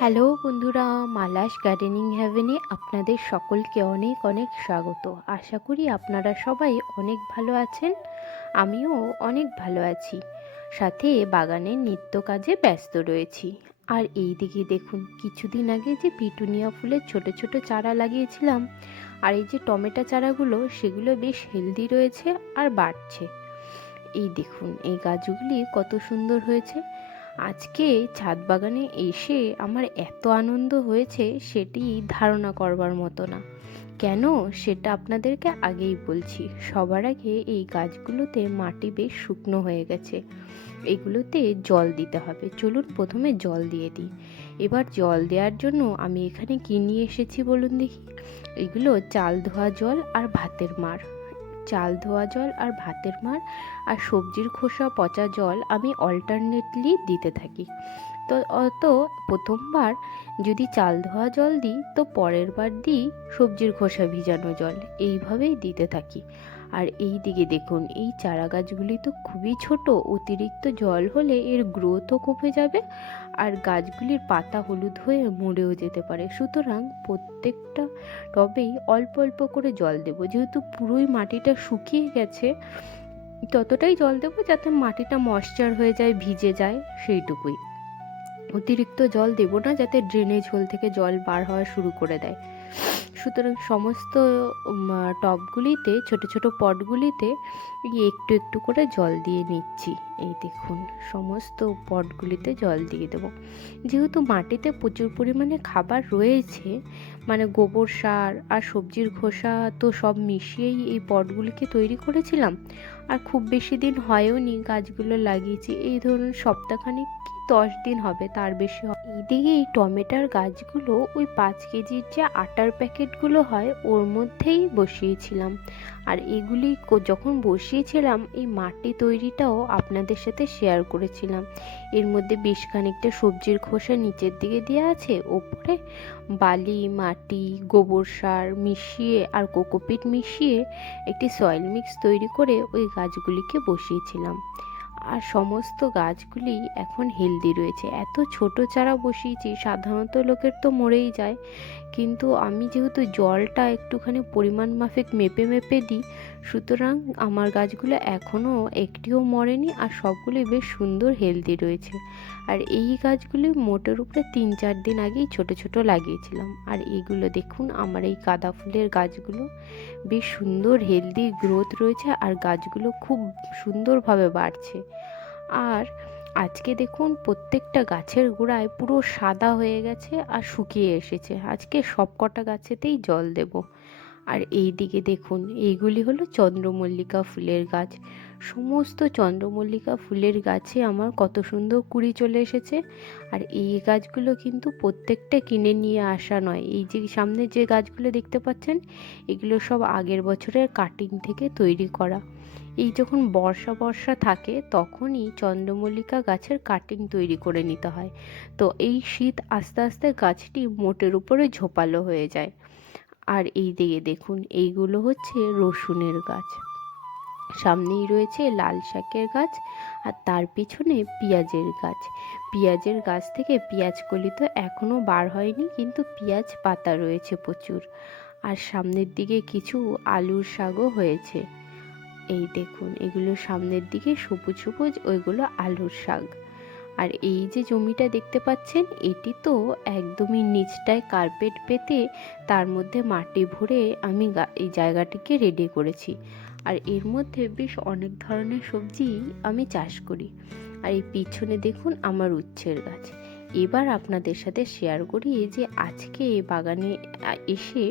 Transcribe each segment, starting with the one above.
Hello বন্ধুরা, Mala's gardening হ্যাভেনে আপনাদের সকলকে অনেক অনেক স্বাগত। আশা করি আপনারা সবাই অনেক ভালো আছেন। আমিও অনেক ভালো আছি, সাথে বাগানের নিত্য কাজে ব্যস্ত রয়েছি। আর এই দিকে দেখুন, কিছুদিন আগে যে পিটুনিয়া ফুলের ছোট ছোট চারা লাগিয়েছিলাম, আর এই যে টমেটো চারাগুলো, সেগুলো বেশ হেলদি রয়েছে আর বাড়ছে। এই দেখুন, এই গাছগুলি কত সুন্দর হয়েছে। আজকে ছাদ বাগানে এসে আমার এত আনন্দ হয়েছে, সেটি ধারণা করবার মতো না। কেন, সেটা আপনাদেরকে আগেই বলছি। সবার আগে এই গাছগুলোতে মাটি বেশ শুকনো হয়ে গেছে, এগুলোতে জল দিতে হবে। চলুন প্রথমে জল দিয়ে দিই। এবার জল দেওয়ার জন্য আমি এখানে কি নিয়ে এসেছি বলুন দেখি। এগুলো চাল ধোয়া জল আর ভাতের মাড়। চাল ধোয়া জল আর ভাতের মাড় আর সবজির খোসা পচা জল আমি অল্টারনেটলি দিতে থাকি। তো প্রথমবার যদি চাল ধোয়া জল দিই, তো পরের বার দিই সবজির খোসা ভিজানো জল, এইভাবেই দিতে থাকি। আর এই দিকে দেখুন, এই চারা গাছগুলি তো খুবই ছোট, অতিরিক্ত জল হলে এর গ্রোথও কমে যাবে আর গাছগুলির পাতা হলুদ হয়ে মরেও যেতে পারে। সুতরাং প্রত্যেকটা টবেই অল্প অল্প করে জল দেবো। যেহেতু পুরোই মাটিটা শুকিয়ে গেছে, ততটাই জল দেবো যাতে মাটিটা ময়েশ্চার হয়ে যায়, ভিজে যায়, সেইটুকুই। অতিরিক্ত জল দেব না, যাতে ড্রেনেজ হোল থেকে জল বার হওয়া শুরু করে দেয়। সুতরাং সমস্ত টবগুলিতে, ছোট ছোট পটগুলিতে একটু একটু করে জল দিয়ে নিচ্ছি। এই দেখুন, সমস্ত পটগুলিতে জল দিয়ে দেব। যেহেতু মাটিতে প্রচুর পরিমাণে খাবার রয়েছে, মানে গোবর সার আর সবজির খোসা, তো সব মিশিয়েই এই পটগুলিকে তৈরি করেছিলাম। আর খুব বেশি দিন হয়ও নি গাছগুলো লাগিয়েছি, এই ধরুন সপ্তাহখানেক কি 10 দিন হবে, তার বেশি হবে। এইদিকে এই টমেটোর গাছগুলো ওই 5 কেজির যে আটার প্যাকেটগুলো হয়, ওর মধ্যেই বসিয়েছিলাম। আর এগুলি যখন বসিয়েছিলাম, এই মাটি তৈরিটাও আপনাদের সাথে শেয়ার করেছিলাম। এর মধ্যে বেশ খানিকটা সবজির খোসা নিচের দিকে দেওয়া আছে, ওপরে বালি, মাটি, গোবর সার মিশিয়ে আর কোকোপিট মিশিয়ে একটি সয়েল মিক্স তৈরি করে ওই গাছগুলিকে বসিয়েছিলাম। আর সমস্ত গাছগুলি এখন হেলদি রয়েছে। এত ছোট চারা বসিয়েছি, সাধারণত লোকের তো মরেই যায়, কিন্তু আমি যেহেতু জলটা একটুখানি পরিমাণ মাফিক মেপে মেপে দিই, সুতরাং আমার গাছগুলো এখনও একটিও মরেনি আর সবগুলি বেশ সুন্দর হেলদি রয়েছে। আর এই গাছগুলি মোটের উপরে 3-4 দিন আগেই ছোট ছোট লাগিয়েছিলাম। আর এইগুলো দেখুন, আমার এই গাঁদা ফুলের গাছগুলো বেশ সুন্দর হেলদি গ্রোথ রয়েছে আর গাছগুলো খুব সুন্দরভাবে বাড়ছে। আর আজকে দেখুন, প্রত্যেকটা গাছের গোড়ায় পুরো সাদা হয়ে গেছে আর শুকিয়ে এসেছে। আজকে সব কটা গাছেতেই জল দেব। আর এই দিকে দেখুন, এইগুলি হলো চন্দ্রমল্লিকা ফুলের গাছ। সমস্ত চন্দ্রমল্লিকা ফুলের গাছে আমার কত সুন্দর কুঁড়ি চলে এসেছে। আর এই গাছগুলো কিন্তু প্রত্যেকটা কিনে নিয়ে আসা নয়। এই যে সামনে যে গাছগুলো দেখতে পাচ্ছেন, এগুলো সব আগের বছরের কাটিং থেকে তৈরি করা। এই যখন বর্ষা বর্ষা থাকে, তখনই চন্দ্রমল্লিকা গাছের কাটিং তৈরি করে নিতে হয়। তো এই শীত আস্তে আস্তে গাছটি মোটের উপরে ঝোপালো হয়ে যায়। আর এই দিকে দেখুন, এইগুলো হচ্ছে রসুনের গাছ। সামনেই রয়েছে লাল শাকের গাছ, আর তার পিছনে পেঁয়াজের গাছ। পেঁয়াজের গাছ থেকে পেঁয়াজ কলি তো এখনও বার হয়নি, কিন্তু পেঁয়াজ পাতা রয়েছে প্রচুর। আর সামনের দিকে কিছু আলুর শাকও হয়েছে। এই দেখুন, এগুলো সামনের দিকে সবুজ সবুজ, ওইগুলো আলুর শাক। আর এই যে জমিটা দেখতে পাচ্ছেন, এটি তো একদমই নিচটায় কার্পেট পেতে তার মধ্যে মাটি ভরে আমি এই জায়গাটিকে রেডি করেছি। আর এর মধ্যে বেশ অনেক ধরনের সবজি আমি চাষ করি। আর এই পিছনে দেখুন আমার উচ্ছের গাছ। এবার আপনাদের সাথে শেয়ার করি যে আজকে বাগানে এসে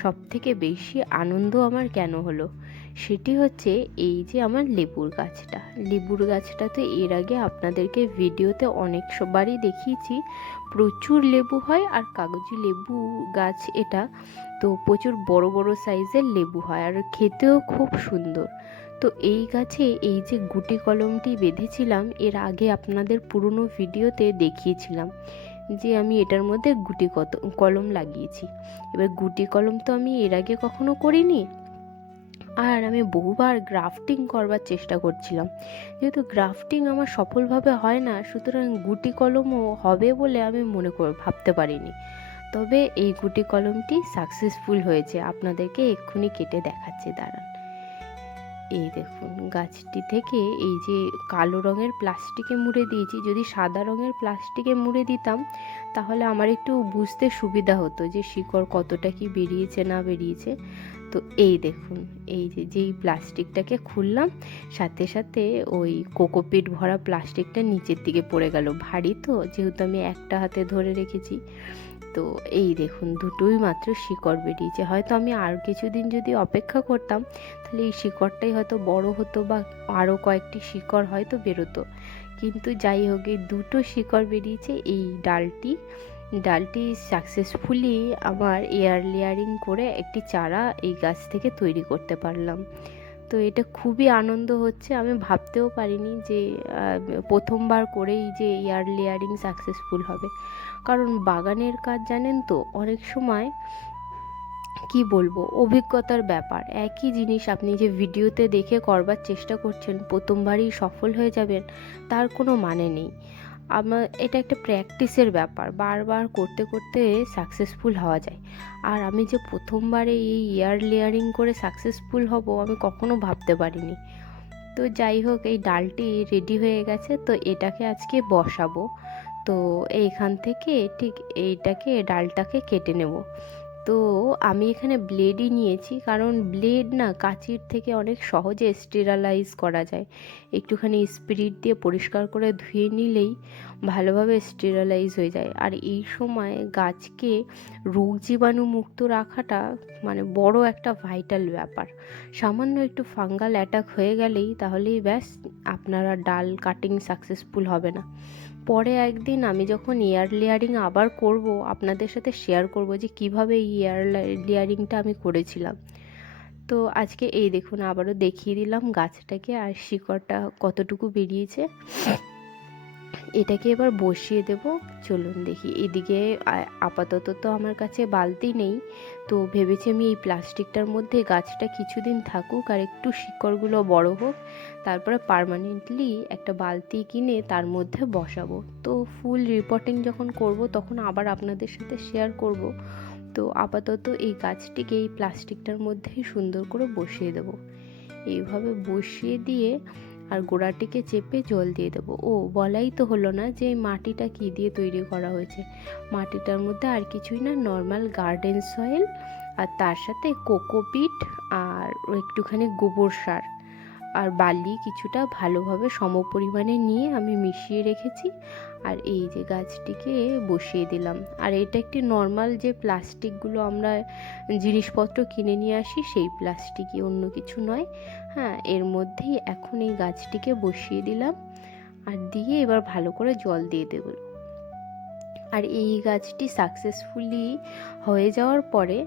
সব থেকে বেশি আনন্দ আমার কেন হলো। সেটি হচ্ছে এই যে আমার লেবুর গাছটা। লেবুর গাছটা তো এর আগে আপনাদেরকে ভিডিওতে অনেক সবারই দেখিয়েছি। প্রচুর লেবু হয় আর কাগজি লেবু গাছ এটা। তো প্রচুর বড় বড় সাইজের লেবু হয় আর খেতেও খুব সুন্দর। তো এই গাছে এই যে গুটি কলমটি বেঁধেছিলাম, এর আগে আপনাদের পুরনো ভিডিওতে দেখিয়েছিলাম যে আমি এটার মধ্যে কলম লাগিয়েছি। এবার গুটি কলম তো আমি এর আগে কখনো করিনি, আর আমি বহুবার গ্রাফটিং করবার চেষ্টা করছিলাম, যেহেতু গ্রাফটিং আমার সফলভাবে হয় না, সুতরাং গুটি কলমও হবে বলে আমি ভাবতে পারিনি। তবে এই গুটি কলমটি সাকসেসফুল হয়েছে, আপনাদেরকে এক্ষুনি কেটে দেখাচ্ছি, দাঁড়ান। এই দেখুন, গাছটি থেকে এই যে কালো রঙের প্লাস্টিকে মুড়ে দিয়েছি, যদি সাদা রঙের প্লাস্টিকে মুড়ে দিতাম তাহলে আমার একটু বুঝতে সুবিধা হতো যে শিকড় কতটা কি বেরিয়েছে না বেরিয়েছে। তো এই দেখুন, এই যে যেই প্লাস্টিকটাকে খুললাম, সাথে সাথে ওই কোকোপিট ভরা প্লাস্টিকটা নিচের দিকে পড়ে গেল, ভারী তো, যেহেতু আমি একটা হাতে ধরে রেখেছি। তো এই দেখুন, দুটোই মাত্র শিকড় বেরিয়েছে। হয়তো আমি আর কিছুদিন যদি অপেক্ষা করতাম তাহলে এই শিকড়টাই হয়তো বড় হতো বা আরও কয়েকটি শিকড় হয়তো বেরোতো, কিন্তু যাই হোক, এই দুটো শিকড় বেরিয়েছে। এই ডালটি সাকসেসফুলি আমার এয়ার লেয়ারিং করে একটি চারা এই গাছ থেকে তৈরি করতে পারলাম। তো এটা খুবই আনন্দ হচ্ছে, আমি ভাবতেও পারিনি যে প্রথমবার করেই যে এয়ার লেয়ারিং সাকসেসফুল হবে। কারণ বাগানের কাজ জানেন তো, অনেক সময় কি বলবো, অভিজ্ঞতার ব্যাপার। একই জিনিস আপনি যে ভিডিওতে দেখে করবার চেষ্টা করছেন, প্রথমবারই সফল হয়ে যাবেন তার কোনো মানে নেই। এটা একটা প্র্যাকটিসের ব্যাপার, বারবার করতে করতে সাকসেসফুল হওয়া যায়। আর আমি যে প্রথমবারে এই এয়ার লেয়ারিং করে সাকসেসফুল হব আমি কখনো ভাবতে পারিনি। তো যাই হোক, এই ডালটি রেডি হয়ে গেছে, তো এটাকে আজকে বসাবো। তো এইখান থেকে ঠিক ডালটাকে কেটে নেব। তো আমি এখানে ব্লেডই নিয়েছি, কারণ ব্লেড না কাঁচির থেকে অনেক সহজে স্টেরালাইজ করা যায়। একটুখানি স্পিরিট দিয়ে পরিষ্কার করে ধুয়ে নিলেই ভালোভাবে স্টেরালাইজ হয়ে যায়। আর এই সময় গাছকে রোগ জীবাণু মুক্ত রাখাটা মানে বড় একটা ভাইটাল ব্যাপার। সামান্য একটু ফাঙ্গাল অ্যাটাক হয়ে গেলেই তাহলেই ব্যাস, আপনারা ডাল কাটিং সাকসেসফুল হবে না। পরে একদিন আমি যখন এয়ার লেয়ারিং আবার করব, আপনাদের সাথে শেয়ার করব যে কিভাবে এই এয়ার লেয়ারিংটা আমি করেছিলাম। তো আজকে এই দেখুন, আবারও দেখিয়ে দিলাম গাছটাকে আর শিকড়টা কতটুকু বেরিয়েছে। এটাকে এবার বসিয়ে দেব। চলুন দেখি। এদিকে আপাতত তো আমার কাছে বালতি নেই, তো ভেবেছি আমি এই প্লাস্টিকটার মধ্যে গাছটা কিছুদিন থাকুক আর একটু শিকড়গুলো বড় হোক, তারপরে পার্মানেন্টলি একটা বালতি কিনে তার মধ্যে বসাবো। তো ফুল রিপোর্টিং যখন করব তখন আবার আপনাদের সাথে শেয়ার করব। তো আপাতত এই গাছটিকে এই প্লাস্টিকটার মধ্যেই সুন্দর করে বসিয়ে দেব। এইভাবে বসিয়ে দিয়ে আর গোড়াটিকে চেপে জল দিয়ে দেবো। ও বলাই তো হলো না যে এই মাটিটা কী দিয়ে তৈরি করা হয়েছে। মাটিটার মধ্যে আর কিছুই না, নর্মাল গার্ডেন সয়েল আর তার সাথে কোকোপিট আর একটুখানি গোবর সার আর বালি কিছুটা ভালোভাবে সমপরিমাণে নিয়ে আমি মিশিয়ে রেখেছি। আর এই যে গাছটিকে বসিয়ে দিলাম। আর এটা একটি নর্মাল যে প্লাস্টিকগুলো আমরা জিনিসপত্র কিনে নিয়ে আসি সেই প্লাস্টিকই, অন্য কিছু নয়। হ্যাঁ, এর মধ্যেই এখন এই গাছটিকে বসিয়ে দিলাম আর দিয়ে এবার ভালো করে জল দিয়ে দেব। আর এই গাছটি সাকসেসফুলি হয়ে যাওয়ার পরে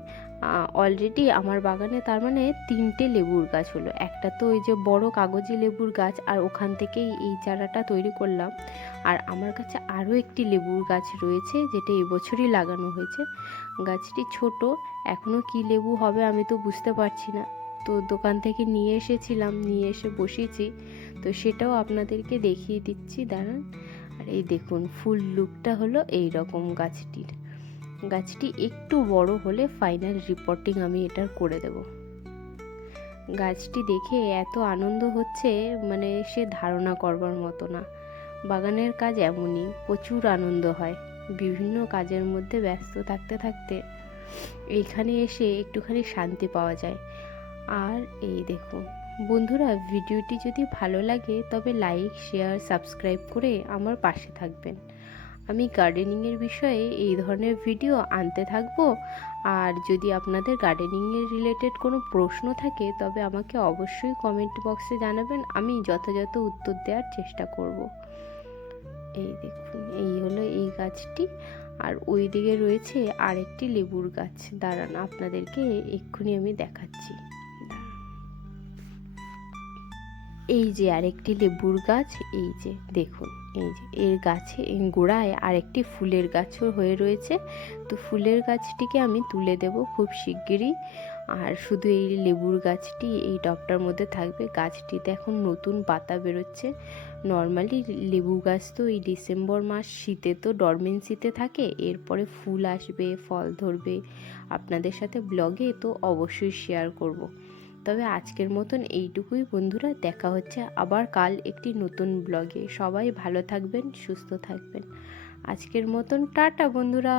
অলরেডি আমার বাগানে তার মানে 3টে লেবুর গাছ হলো। একটা তো ওই যে বড় কাগজি লেবুর গাছ, আর ওখান থেকেই এই চারাটা তৈরি করলাম। আর আমার কাছে আরও একটি লেবুর গাছ রয়েছে, যেটা এবছরই লাগানো হয়েছে। গাছটি ছোট, এখনও কি লেবু হবে আমি তো বুঝতে পারছি না। তো দোকান থেকে নিয়ে এসেছিলাম, নিয়ে এসে বসিয়েছি, তো সেটাও আপনাদেরকে দেখিয়ে দিচ্ছি, দাঁড়ান। আর এই দেখুন, ফুল লুকটা হলো এই রকম গাছটির। গাছটি একটু বড় হলে ফাইনাল রিপোর্টিং আমি এটার করে দেব। গাছটি দেখে এত আনন্দ হচ্ছে, মানে সে ধারণা করবার মতো না। বাগানের কাজ এমনই, প্রচুর আনন্দ হয়। বিভিন্ন কাজের মধ্যে ব্যস্ত থাকতে থাকতে এইখানে এসে একটুখানি শান্তি পাওয়া যায়। আর এই দেখুন বন্ধুরা, ভিডিওটি যদি ভালো লাগে তবে লাইক, শেয়ার, সাবস্ক্রাইব করে আমার পাশে থাকবেন। আমি গার্ডেনিংয়ের বিষয়ে এই ধরনের ভিডিও আনতে থাকবো। আর যদি আপনাদের গার্ডেনিংয়ের রিলেটেড কোনো প্রশ্ন থাকে তবে আমাকে অবশ্যই কমেন্ট বক্সে জানাবেন, আমি যথাযথ উত্তর দেওয়ার চেষ্টা করব। এই দেখুন, এই হলো এই গাছটি। আর ওই দিকে রয়েছে আরেকটি লেবুর গাছ, দাঁড়ান আপনাদেরকে এক্ষুনি আমি দেখাচ্ছি। এই যে আরেকটি লেবুর গাছ, এই যে দেখুন, এই যে এর গাছে গোড়ায় আরেকটি ফুলের গাছও হয়ে রয়েছে। তো ফুলের গাছটিকে আমি তুলে দেব খুব শিগগিরই। আর শুধু এই লেবুর গাছটি এই টবটার মধ্যে থাকবে। গাছটিতে এখন নতুন পাতা বেরোচ্ছে। নর্মালি লেবু গাছ তো এই ডিসেম্বর মাস শীতে তো ডরমেন্সিতে থাকে, এরপরে ফুল আসবে, ফল ধরবে। আপনাদের সাথে ব্লগে তো অবশ্যই শেয়ার করব। তবে আজকের মতন এইটুকুই বন্ধুরা, দেখা হচ্ছে আবার কাল একটি নতুন ব্লগে। সবাই ভালো থাকবেন, সুস্থ থাকবেন। আজকের মতন টাটা বন্ধুরা।